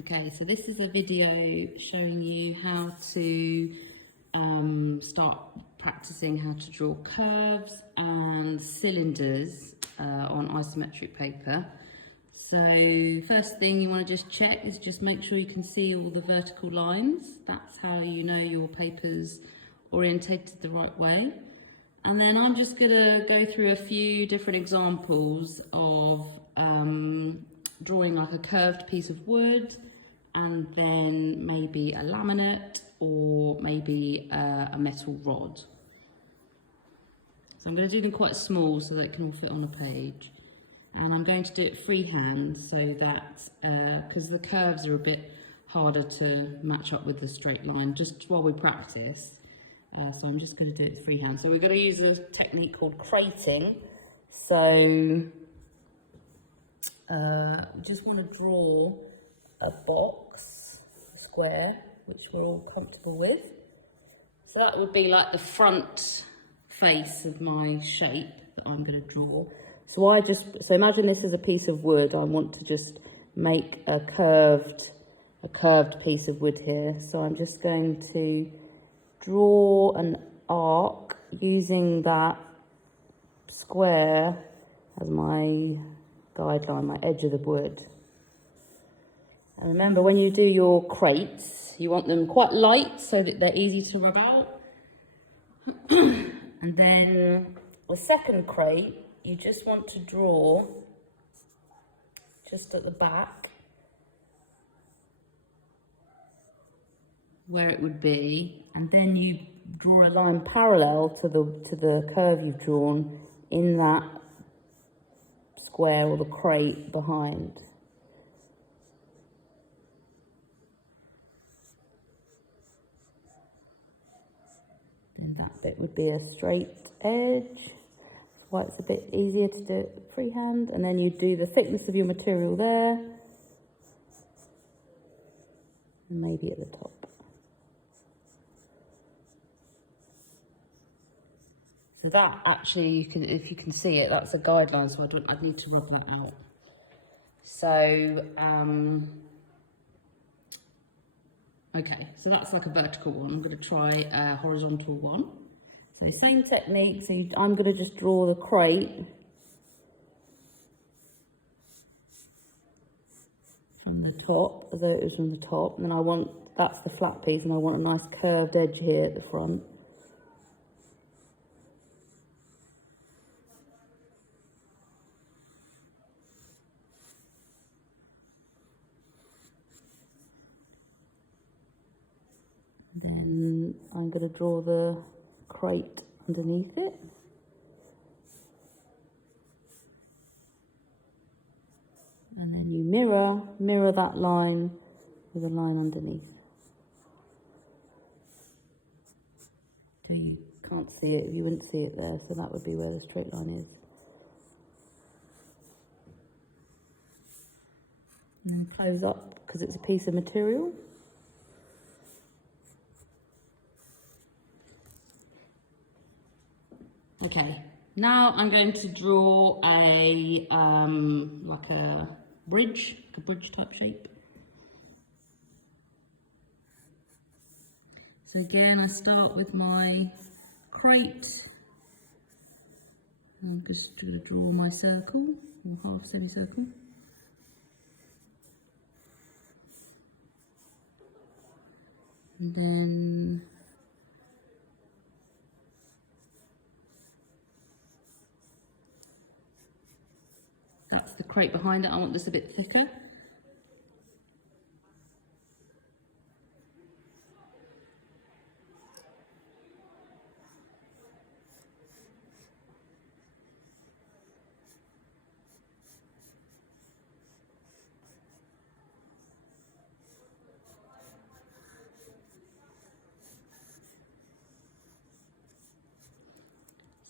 Okay, so this is a video showing you how to start practicing how to draw curves and cylinders on isometric paper. So first thing you want to just check is just make sure you can see all the vertical lines. That's how you know your paper's orientated the right way. And then I'm just going to go through a few different examples of drawing like a curved piece of wood, and then maybe a laminate or maybe a metal rod. So I'm going to do them quite small so that it can all fit on a page. And I'm going to do it freehand so that, because the curves are a bit harder to match up with the straight line, just while we practice. So I'm just going to do it freehand. So we're going to use a technique called crating. So just want to draw a box, a square, which we're all comfortable with. So that would be like the front face of my shape that I'm going to draw. So imagine this is a piece of wood. I want to just make a curved piece of wood here. So I'm just going to draw an arc using that square as my guideline, my edge of the wood. And remember, when you do your crates, you want them quite light so that they're easy to rub out. And then the second crate, you just want to draw just at the back where it would be, and then you draw a line parallel to the curve you've drawn in that square or the crate behind. And that bit would be a straight edge. That's why it's a bit easier to do it freehand. And then you do the thickness of your material there, and maybe at the top. So that actually, if you can see it, that's a guideline, so I'd need to rub that out. So, okay, so that's like a vertical one. I'm going to try a horizontal one. So same technique, so I'm going to just draw the crate from the top, as though it was from the top, and then that's the flat piece, and I want a nice curved edge here at the front. Then I'm going to draw the crate underneath it. And then you mirror that line with a line underneath. So you can't see it, you wouldn't see it there, so that would be where the straight line is. And then close up, because it's a piece of material. Okay, now I'm going to draw like a bridge type shape. So again, I start with my crate. I'm just going to draw my circle, or half semicircle. And then that's the crate behind it. I want this a bit thicker.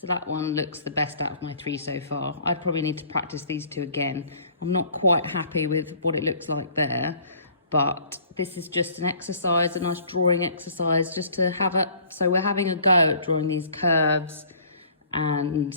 So that one looks the best out of my three so far. I'd probably need to practice these two again. I'm not quite happy with what it looks like there, but this is just an exercise, a nice drawing exercise, just to have it. So we're having a go at drawing these curves and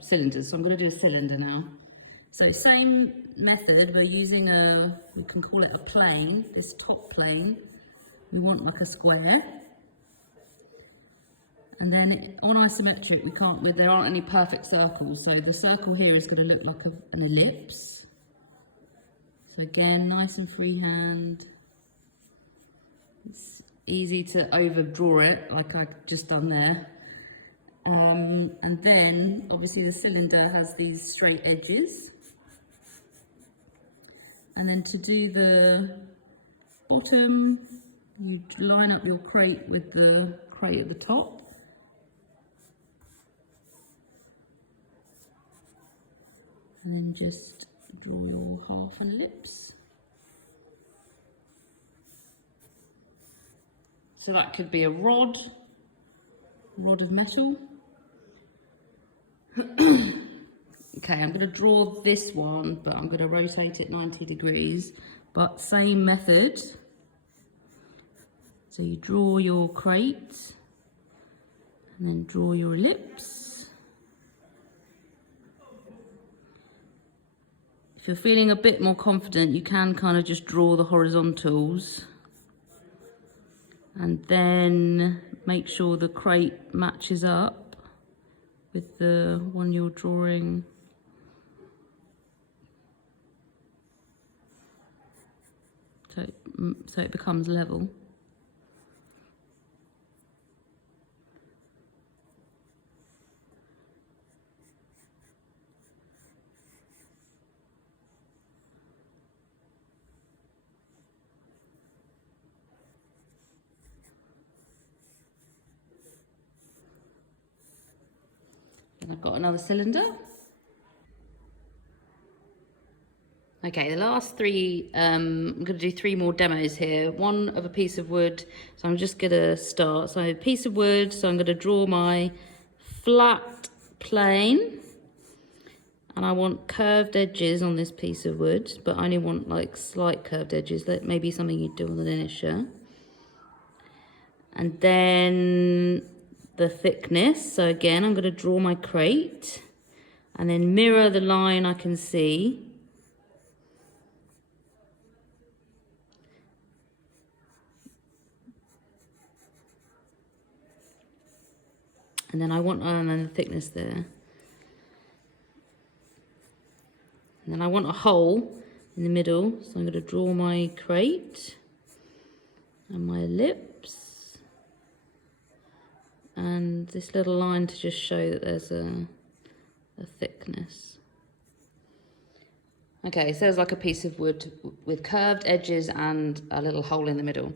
cylinders. So I'm going to do a cylinder now. So same method, we're using we can call it a plane, this top plane. We want like a square. And then on isometric, there aren't any perfect circles. So the circle here is going to look like an ellipse. So again, nice and freehand. It's easy to overdraw it, like I've just done there. And then, obviously the cylinder has these straight edges. And then to do the bottom, you line up your crate with the crate at the top. And then just draw your half an ellipse. So that could be a rod of metal. Okay, I'm going to draw this one, but I'm going to rotate it 90 degrees, but same method. So you draw your crate, and then draw your ellipse. If you're feeling a bit more confident, you can kind of just draw the horizontals. And then make sure the crate matches up with the one you're drawing. So it becomes level. And I've got another cylinder. Okay, the last three, I'm going to do 3 more demos here. One of a piece of wood, so I'm just going to start. So a piece of wood, so I'm going to draw my flat plane. And I want curved edges on this piece of wood, but I only want like slight curved edges. That may be something you'd do on the linisher. And then the thickness, so again, I'm going to draw my crate and then mirror the line I can see. And then I want the thickness there. And then I want a hole in the middle, so I'm going to draw my crate and my ellipse. And this little line to just show that there's a thickness. Okay, so there's like a piece of wood with curved edges and a little hole in the middle.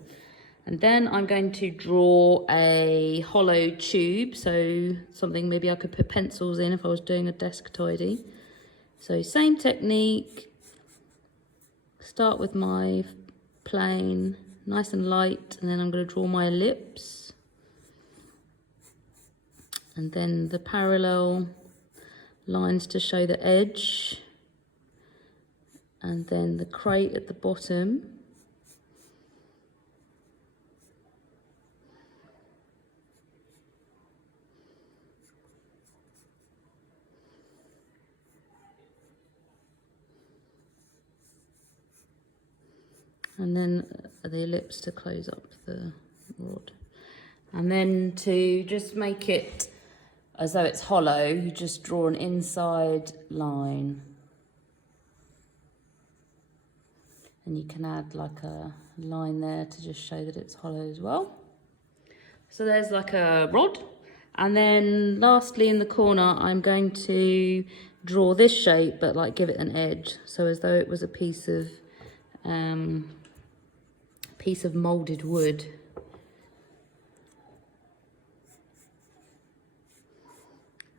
And then I'm going to draw a hollow tube, so something maybe I could put pencils in if I was doing a desk tidy. So same technique, start with my plane, nice and light, and then I'm going to draw my ellipse. And then the parallel lines to show the edge. And then the crate at the bottom. And then the ellipse to close up the rod. And then to just make it as though it's hollow, you just draw an inside line. And you can add like a line there to just show that it's hollow as well. So there's like a rod. And then lastly in the corner, I'm going to draw this shape, but like give it an edge. So as though it was a piece of molded wood.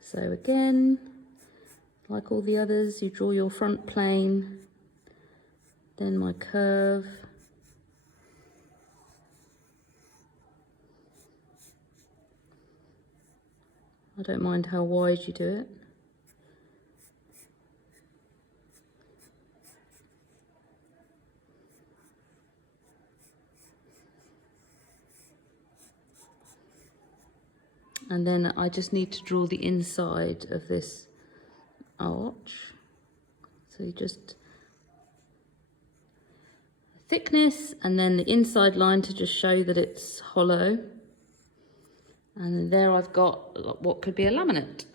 So again, like all the others, you draw your front plane, then my curve. I don't mind how wide you do it. And then I just need to draw the inside of this arch. So you just thickness, and then the inside line to just show that it's hollow. And there I've got what could be a laminate.